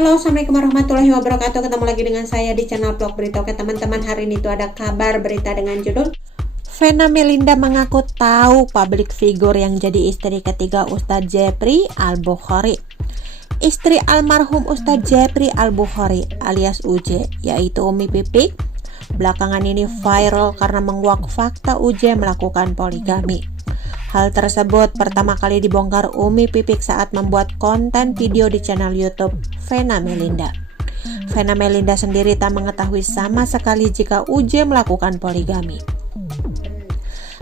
Halo, assalamualaikum warahmatullahi wabarakatuh. Ketemu lagi dengan saya di channel vlog berita. Oke teman-teman, hari ini tuh ada kabar berita dengan judul Vena Melinda mengaku tahu public figure yang jadi istri ketiga Ustadz Jepri Al-Bukhari. Istri almarhum Ustadz Jepri Al-Bukhari alias UJ, yaitu Umi Pipik, belakangan ini viral karena menguak fakta UJ melakukan poligami. Hal tersebut pertama kali dibongkar Umi Pipik saat membuat konten video di channel YouTube Vena Melinda. Vena Melinda sendiri tak mengetahui sama sekali jika UJ melakukan poligami.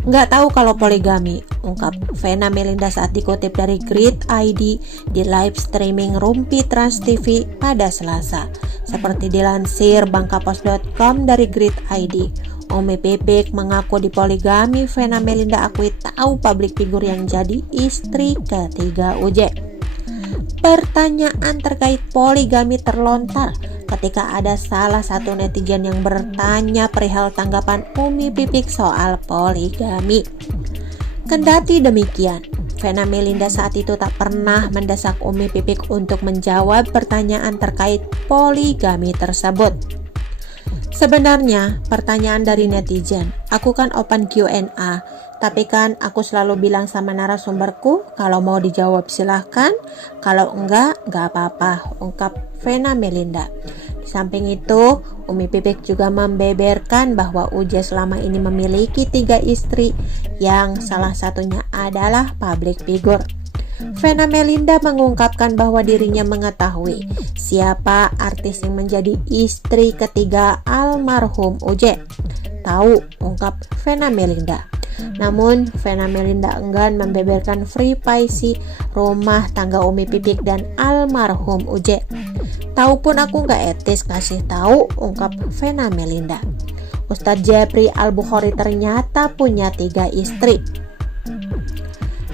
Nggak tahu kalau poligami, ungkap Vena Melinda saat dikutip dari Grid ID di live streaming Rumpi Trans TV pada Selasa. Seperti dilansir bangkapos.com dari Grid ID, Umi Pipik mengaku di poligami. Vena Melinda akui tahu public figure yang jadi istri ketiga UJ. Pertanyaan terkait poligami terlontar ketika ada salah satu netizen yang bertanya perihal tanggapan Umi Pipik soal poligami. Kendati demikian, Vena Melinda saat itu tak pernah mendesak Umi Pipik untuk menjawab pertanyaan terkait poligami tersebut. Sebenarnya pertanyaan dari netizen, aku kan open Q&A, tapi kan aku selalu bilang sama narasumberku, kalau mau dijawab silahkan, kalau enggak apa-apa, ungkap Vena Melinda. Di samping itu, Umi Pipik juga membeberkan bahwa UJ selama ini memiliki 3 istri, yang salah satunya adalah public figure. Vena Melinda mengungkapkan bahwa dirinya mengetahui siapa artis yang menjadi istri ketiga almarhum UJ. Tahu, ungkap Vena Melinda. Namun, Vena Melinda enggan membeberkan privasi rumah tangga Umi Pipik dan almarhum UJ. Tahu pun aku nggak etis kasih tahu, ungkap Vena Melinda. Ustadz Jepri Al-Bukhari ternyata punya 3 istri.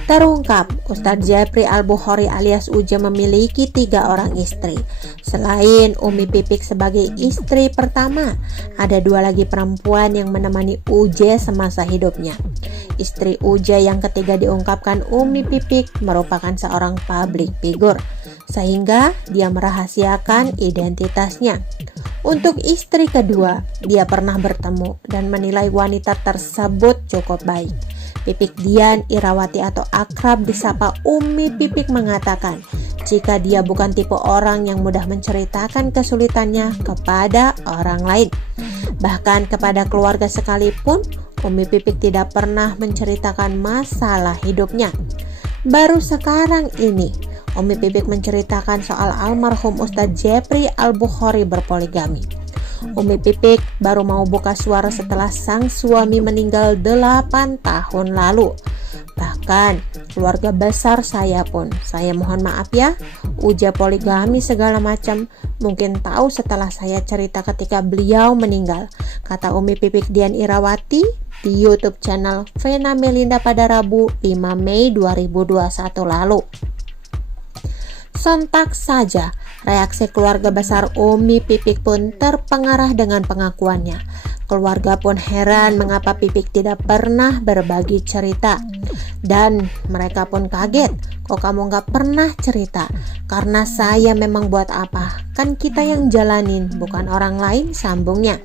Terungkap, Ustadz Jepri Al-Bukhari alias UJ memiliki 3 orang istri. Selain Umi Pipik sebagai istri pertama, ada 2 lagi perempuan yang menemani UJ semasa hidupnya. Istri UJ yang ketiga diungkapkan Umi Pipik merupakan seorang public figure, sehingga dia merahasiakan identitasnya. Untuk istri kedua, dia pernah bertemu dan menilai wanita tersebut cukup baik. Pipik Dian Irawati atau akrab disapa Umi Pipik mengatakan jika dia bukan tipe orang yang mudah menceritakan kesulitannya kepada orang lain. Bahkan kepada keluarga sekalipun, Umi Pipik tidak pernah menceritakan masalah hidupnya. Baru sekarang ini, Umi Pipik menceritakan soal almarhum Ustadz Jepri Al-Bukhari berpoligami. Umi Pipik baru mau buka suara setelah sang suami meninggal 8 tahun lalu. Bahkan keluarga besar saya pun, saya mohon maaf ya, uja poligami segala macam, mungkin tahu setelah saya cerita ketika beliau meninggal, kata Umi Pipik Dian Irawati di YouTube channel Vena Melinda pada Rabu 5 Mei 2021 lalu. Sontak saja, reaksi keluarga besar Umi Pipik pun terpengaruh dengan pengakuannya. Keluarga pun heran mengapa Pipik tidak pernah berbagi cerita. Dan mereka pun kaget, kok kamu gak pernah cerita? Karena saya memang buat apa? Kan kita yang jalanin, bukan orang lain, sambungnya.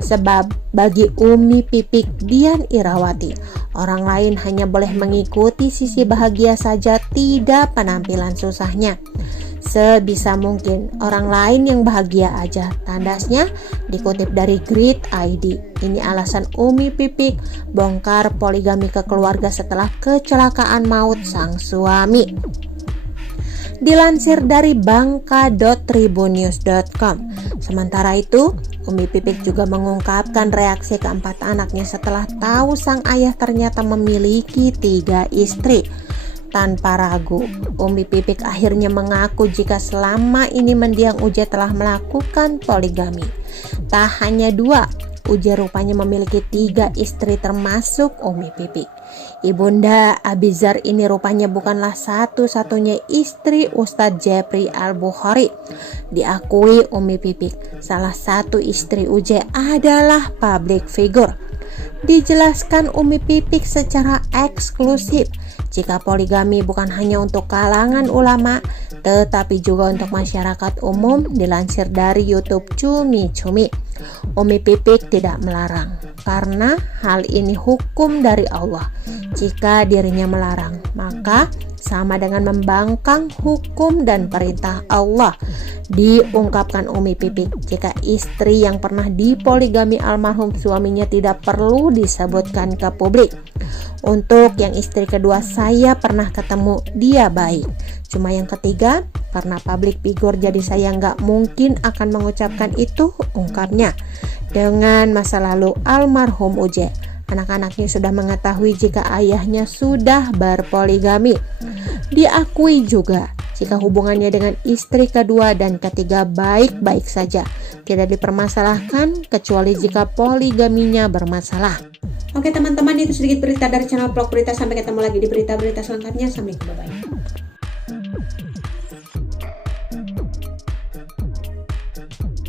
Sebab bagi Umi Pipik Dian Irawati, orang lain hanya boleh mengikuti sisi bahagia saja, tidak penampilan susahnya. Sebisa mungkin orang lain yang bahagia aja, tandasnya dikutip dari Grid ID. Ini alasan Umi Pipik bongkar poligami ke keluarga setelah kecelakaan maut sang suami. Dilansir dari bangka.tribunnews.com. Sementara itu, Umi Pipik juga mengungkapkan reaksi keempat anaknya setelah tahu sang ayah ternyata memiliki 3 istri. Tanpa ragu, Umi Pipik akhirnya mengaku jika selama ini mendiang UJ telah melakukan poligami. Tak hanya 2, UJ rupanya memiliki 3 istri termasuk Umi Pipik. Ibunda Abizar ini rupanya bukanlah satu-satunya istri Ustadz Jepri Al-Bukhari. Diakui Umi Pipik, salah satu istri UJ adalah public figure. Dijelaskan Umi Pipik secara eksklusif jika poligami bukan hanya untuk kalangan ulama, tetapi juga untuk masyarakat umum. Dilansir dari YouTube Cumi Cumi, Umi Pipik tidak melarang karena hal ini hukum dari Allah. Jika dirinya melarang, maka sama dengan membangkang hukum dan perintah Allah. Diungkapkan Umi Pipik, jika istri yang pernah dipoligami almarhum suaminya tidak perlu disebutkan ke publik. Untuk yang istri kedua saya pernah ketemu, dia baik. Cuma yang ketiga, karena public figure jadi saya nggak mungkin akan mengucapkan itu, ungkapnya. Dengan masa lalu almarhum Uje, anak-anaknya sudah mengetahui jika ayahnya sudah berpoligami. Diakui juga jika hubungannya dengan istri kedua dan ketiga baik-baik saja, tidak dipermasalahkan kecuali jika poligaminya bermasalah. Oke teman-teman, itu sedikit berita dari channel Vlog Berita. Sampai ketemu lagi di berita-berita selanjutnya. Assalamualaikum, bye-bye.